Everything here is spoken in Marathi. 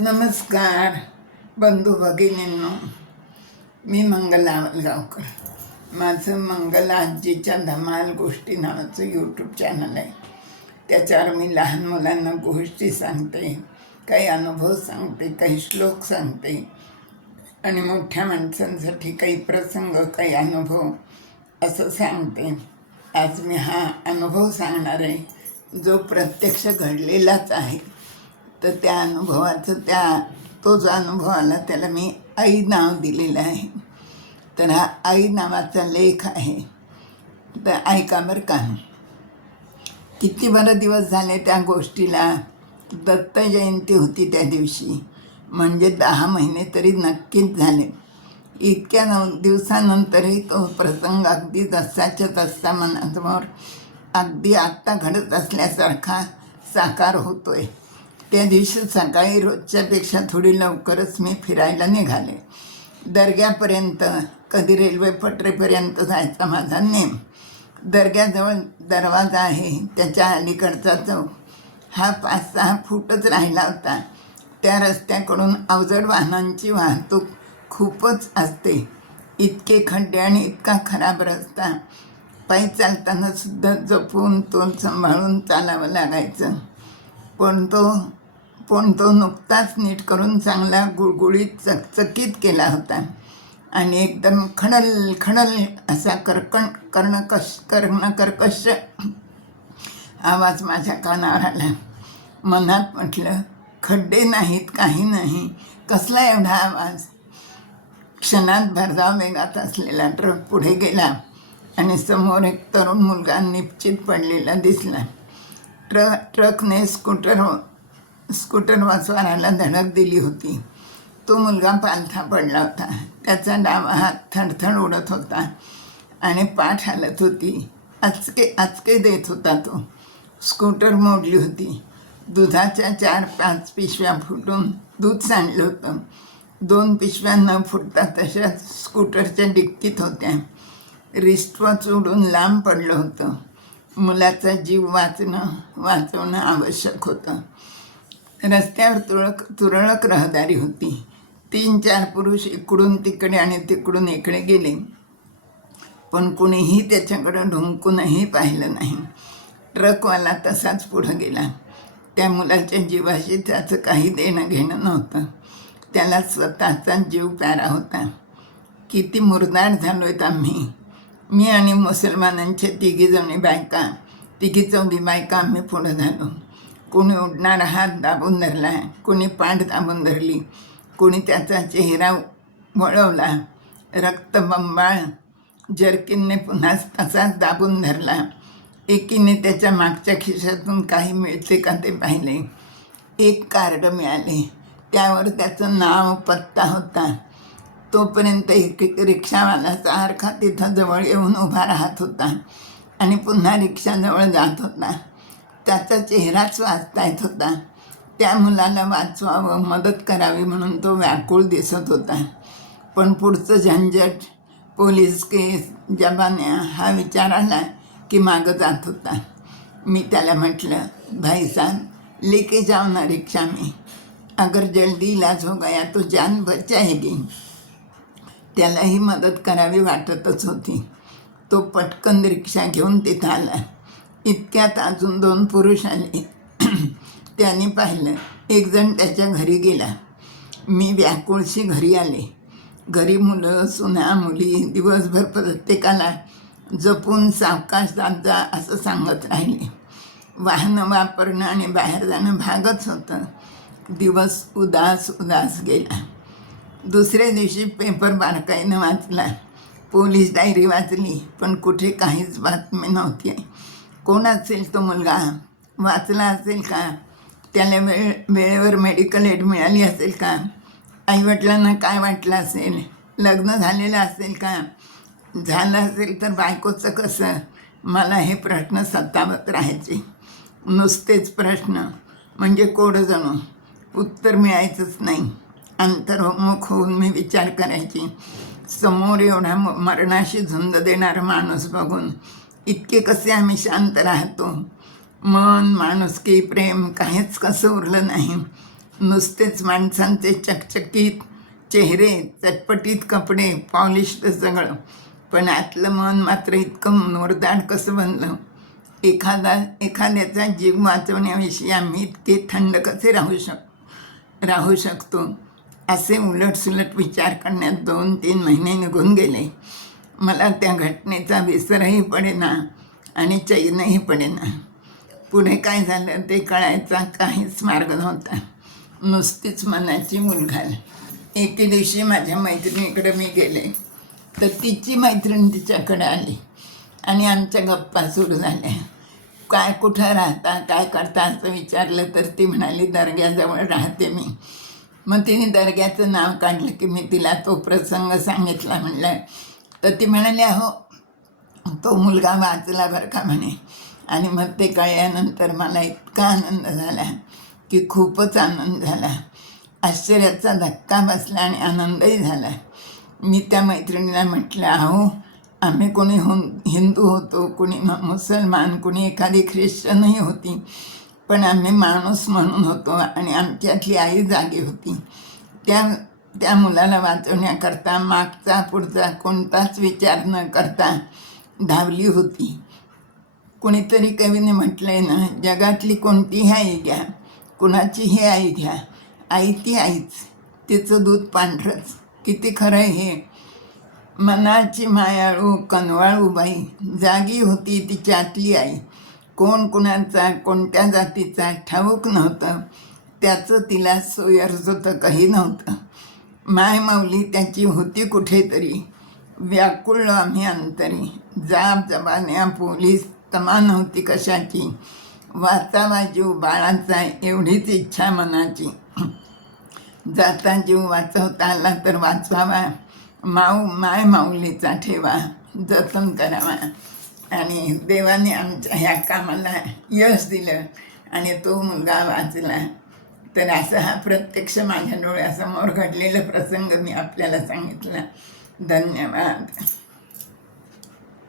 नमस्कार बंधू भगिनींनो, मी मंगला आवलगावकर. माझं मंगला आजीच्या धमाल गोष्टी नावाचं यूट्यूब चॅनल आहे. त्याच्यावर मी लहान मुलांना गोष्टी सांगते, काही अनुभव सांगते, काही श्लोक सांगते आणि मोठ्या माणसांसाठी काही प्रसंग, काही अनुभव असं सांगते. आज मी हा अनुभव सांगणार आहे जो प्रत्यक्ष घडलेलाच आहे. तर त्या अनुभवाचं तो जो अनुभव आला त्याला मी आई नाव दिलेलं आहे. तर हा आई नावाचा लेख आहे. तर ऐका बरं का. किती बरं दिवस झाले त्या गोष्टीला. दत्त जयंती होती त्या दिवशी, म्हणजे 10 महिने तरी नक्कीच झाले. इतक्या दिवसानंतरही तो प्रसंग अगदी तसाच्या तसा मनासमोर अगदी आत्ता घडत असल्यासारखा साकार होतोय. त्या दिवशी सकाळी रोजच्यापेक्षा थोडी लवकरच मी फिरायला निघाले. दर्ग्यापर्यंत, कधी रेल्वे पटरीपर्यंत जायचा माझा नेम. दर्ग्याजवळ दरवाजा आहे, त्याच्या अलीकडचा चौक हा 5-6 फूटच राहिला होता. त्या रस्त्याकडून अवजड वाहनांची वाहतूक खूपच असते. इतके खड्डे आणि इतका खराब रस्ता. पायी चालताना सुद्धा जपून तोंड सांभाळून चालावं लागायचं. पण तो नुकताच नीट करून चांगला गुळगुळीत चकचकीत केला होता आणि एकदम खडल खडल असा कर्णकर्कश आवाज माझ्या कानावर आला. मनात म्हटलं, खड्डे नाहीत, काही नाही, कसला एवढा आवाज. क्षणात भरधाव वेगात असलेला ट्रक पुढे गेला आणि समोर एक तरुण मुलगा निश्चित पडलेला दिसला. ट्रकने स्कूटरवाल्याला धडक दिली होती. तो मुलगा पालथा पडला होता. त्याचा डावा हात थडथड उडत होता आणि पाठ हालत होती. आचके देत होता तो. स्कूटर मोडली होती. दुधाच्या 4-5 पिशव्या फुटून दूध सांडलं होतं. 2 पिशव्या न फुटता तशाच स्कूटरच्या डिक्कीत होत्या. रिस्टवॉच उडून लांब पडलं होतं. मुलाचा जीव वाचवणं आवश्यक होतं. रस्त्यावर तुरळक रहदारी होती. 3-4 पुरुष इकडून तिकडे आणि तिकडून इकडे गेले, पण कुणीही त्याच्याकडं ढुंकूनही पाहिलं नाही. ट्रकवाला तसाच पुढं गेला. त्या मुलाच्या जीवाशी त्याचं काही देणं घेणं नव्हतं. त्याला स्वतःचा जीव प्यारा होता. किती मुरदार झालो आहेत आम्ही. मी आणि मुसलमानांचे 3-4 बायका आम्ही पुढं झालो. कोणी उडणारा हात दाबून धरला, कोणी पाठ दाबून धरली, कोणी त्याचा चेहरा वळवला. रक्तबंबाळ जर्किनने पुन्हा तसाच दाबून धरला. एकीने त्याच्या मागच्या खिशातून काही मिळते का ते पाहिले. एक कार्ड मिळाले, त्यावर त्याचं नाव, पत्ता होता. तोपर्यंत एक रिक्षावाला सारखा तिथं जवळ येऊन उभा राहत होता आणि पुन्हा रिक्षाजवळ जात होता. त्याचा चेहराच वाचता येत होता. त्या मुलाला वाचवावं, मदत करावी म्हणून तो व्याकुळ दिसत होता. पण पुढचं झंझट, पोलीस केस, जबान्या हा विचार आला की मागं जात होता. मी त्याला म्हटलं, भाई साहब लेके जाओ ना रिक्षा में, अगर जल्दी इलाज हो गया तो जान बच जाएगी. त्यालाही मदत करावी वाटतच होती. तो पटकन रिक्षा घेऊन तिथं आला. इतक्यात अजून 2 पुरुष आले. त्यांनी पाहिलं. एकजण त्याच्या घरी गेला. मी व्याकुळशी घरी आले. घरी मुलं, सुना, मुली दिवसभर प्रत्येकाला जपून सावकाश जात जा असं सांगत राहिले. वाहनं वापरणं आणि बाहेर जाणं भागच होतं. दिवस उदास गेला. दुसऱ्या दिवशी पेपर बारकाईनं वाचला. पोलीस डायरी वाचली, पण कुठे काहीच बातमी नव्हती. कोण असेल तो मुलगा? वाचला असेल का? त्याला वेळेवर मेडिकल एड मिळाली असेल का? आईवडिलांना काय वाटलं असेल? लग्न झालेलं असेल का? झालं असेल तर बायकोचं कसं? मला हे प्रश्न सतावत राहायचे. नुसतेच प्रश्न, म्हणजे कोडं जणू उत्तर मिळायचंच नाही. अंतर्मुख होऊन मी विचार करायची, समोर एवढा मरणाशी झुंज देणारा माणूस बघून इतके कसे आम्ही शांत राहतो. मन, माणुसकी, प्रेम काहीच कसं उरलं नाही. नुसतेच माणसांचे चकचकीत चेहरे, चटपटीत कपडे, पॉलिश्ड सगळं, पण आतलं मन मात्र इतकं मुरदाड कसं बनलं. एखाद्याचा जीव वाचवण्याविषयी आम्ही इतके थंड कसे राहू शकतो, असे उलटसुलट विचार करण्यात 2-3 महिने निघून गेले. मला त्या घटनेचा विसरही पडेना आणि चैनही पडेना. पुढे काय झालं ते कळायचा काहीच मार्ग नव्हता. नुसतीच मनाची मुलघाल. एके दिवशी माझ्या मैत्रिणीकडे मी गेले, तर तिची मैत्रीण तिच्याकडे आली आणि आमच्या गप्पा सुरू झाल्या. काय, कुठं राहता, काय करता असं विचारलं तर ती म्हणाली, दर्ग्याजवळ राहते मी. मग तिने दर्ग्याचं नाव काढलं की मी तिला तो प्रसंग सांगितला. म्हणलं तर ती म्हणाली, अहो तो मुलगा वाचला बरं का म्हणे. आणि मग ते कळल्यानंतर मला इतका आनंद झाला की खूपच आनंद झाला. आश्चर्याचा धक्का बसला आणि आनंदही झाला. मी त्या मैत्रिणीला म्हटलं, अहो आम्ही कोणी हिंदू होतो, कोणी मुसलमान, कोणी एखादी ख्रिश्चनही होती, पण आम्ही माणूस म्हणून होतो आणि आमच्यातली आई जागी होती. त्या मुलाला वाचवण्याकरता मागचा पुढचा कोणताच विचार न करता धावली होती. कोणीतरी कवीने म्हटलं आहे ना, जगातली कोणतीही आई घ्या, कुणाचीही आई घ्या, आई ती आईच, तिचं दूध पांढरंच. किती खरं आहे हे. मनाची मायाळू कनवाळू बाई जागी होती तिच्यातली आई. कोण कुणाचा, कोणत्या जातीचा ठाऊक नव्हतं, त्याचं तिला सोयरसोतकही नव्हतं. माय माऊली त्याची होती कुठेतरी. व्याकुळ आम्ही अंतरी, जाब जबान्या पोलीस तमा नव्हती कशाची. वाचावा जीव बाळाचा एवढीच इच्छा मनाची. जाता जीव वाचवता आला तर वाचवावा, माय माऊलीचा ठेवा जतन करावा. आणि देवाने आमच्या ह्या कामाला यश दिलं आणि तो मुलगा वाचला. तर असा हा प्रत्यक्ष माझ्या डोळ्यासमोर घडलेला प्रसंग मी आपल्याला सांगितला. धन्यवाद.